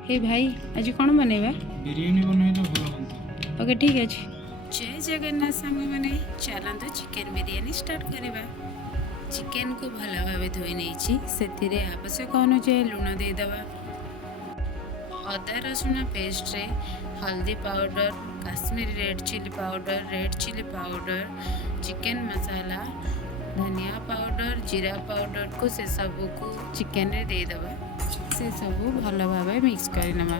हे भाई आज कौन बनेगा? बिरयानी बनाए तो भल हम। ओके ठीक अच्छे। जय जगन्नाथ सांग मैंने चलतु चिकेन बिरयानी स्टार्ट करवा। चिकेन को भल भाव धोई नहीं से आवश्यक अनुसार लुण देदेवा। अदा रसुण पेस्ट रे हल्दी powder, Kashmiri red chilli powder, chicken masala, धनिया पाउडर, जीरा पाउडर को से सब को चिकेन रे देदेवा। से सब भल भाव मिक्स करनवा।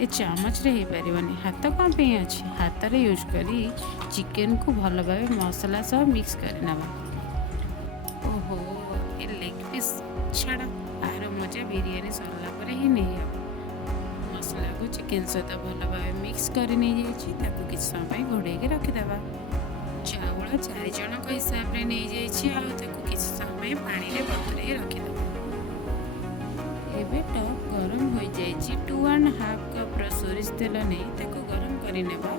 ए चामच रे हो पारिबनी, हाथ कौन पे अच्छी हाथ रे यूज करी चिकेन को भल भाव मसला सब मिक्स करनवा। ओहो ए लेग पीस छाड़ आर मजा बिरयानी सरला पर ही नहीं आ। मसला को चिकेन सहित भल भाव मिक्स कर नहीं जाइए ताकू किछ समय घोड़े के रखिदेवा। चाउल 4 जन हिसाब से नहीं जाइए आकु किछ समय पानी रे बतुरे रखिदेवा। एबे टॉप गरम हो जाइए 2.5 कप सोरिष तेल नहीं ताको गरम करनेबा।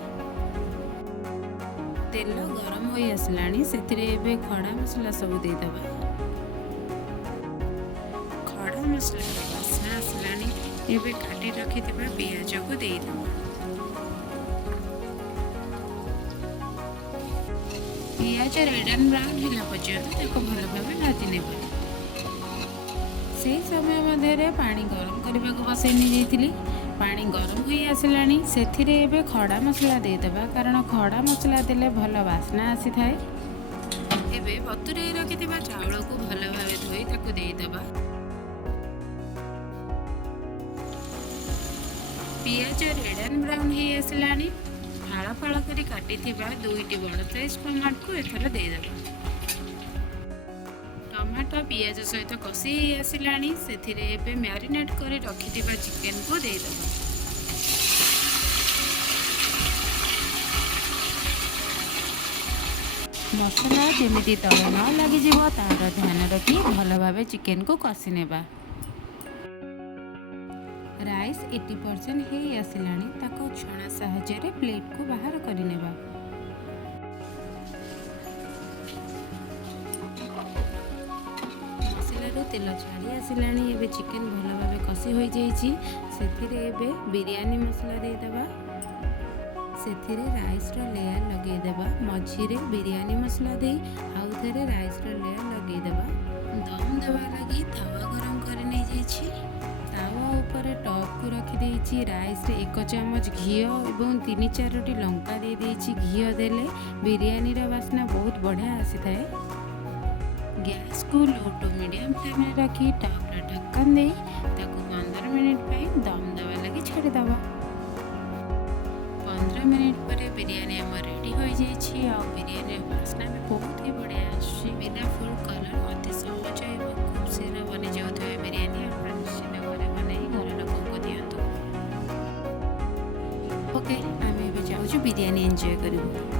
तेल गरम हो आसलानी सेतिरे एबे खड़ा मसला सब देदेबा। खड़ा मसला बास्ना आसलानी एबे काटी रखिथिबा पियाज को देदेबा। पियाज रेड एंड ब्राउन होला पर्यंत ताको भल भाव भाजी नेबा। से समय मध्य पानी गरम करने को बसई नहीं जाइली। पानी गरम हो आसलानी सेथिरे एबे खड़ा मसला देदेबा कारण खड़ा मसला देले भल बास्ना आसी थाए। एबे बतुरे रखिथिबा चाउल को भल भाव धोई ताको देदेबा। पियाज रेड एंड ब्राउन हो आसलानी फाड़ फाड़ कर काटिथिबा 2टी बड़ साइज टमाटो को एथर देदेबा। टमाटो पियाज सहित कषि आसलानी सेथिरे एबे मैरिनेट कर रखिथिबा चिकेन को देदेबा। मसला जेमिति तल न लगी तार ध्यान रखी भल भाव चिकेन को कषि नेबा। राइस 80% हो आसलानी ताको छणा साहाय्य प्लेट को बाहर करनेबा। तेल छाड़ी आसलानी एबे चिकेन भल भाव कषि हो जाइए सेथिरे एबे बिरयानी मसला देदेबा। सेथिरे राइस रो लेयर लगेदेबा। मझिरे बिरयानी मसला दे आउ थरे राइस रो लेयर लगेदेबा। दम देवा लगी तावा गरम कर नहीं जाइए। तावा ऊपर टॉप को रखी देइछि। राइस रे 1 चम्मच घी एवं 3-4टी लंका दे देइछि। घी देले बिरयानी रो वासना बहुत बढ़िया आसी थाए। गैस को लो टू मीडियम फ्लेम में रखी टॉप रे ढक्कन दे ताको 15 मिनट पे दम देवा लगी छाड़ी दबा। 15 मिनट पर बिरयानी हम रेडी हो जाइए आ बिरयानी वासना भी बहुत ही बढ़िया आसी। बिना फुल कलर अति सहज एवं खूब शीघ्र बनी जाउथबे बिरयानी आप निश्चित घरे बनै घर लोगों को दियंतु। ओके आमे भी जाउछु बिरयानी एंजॉय करू।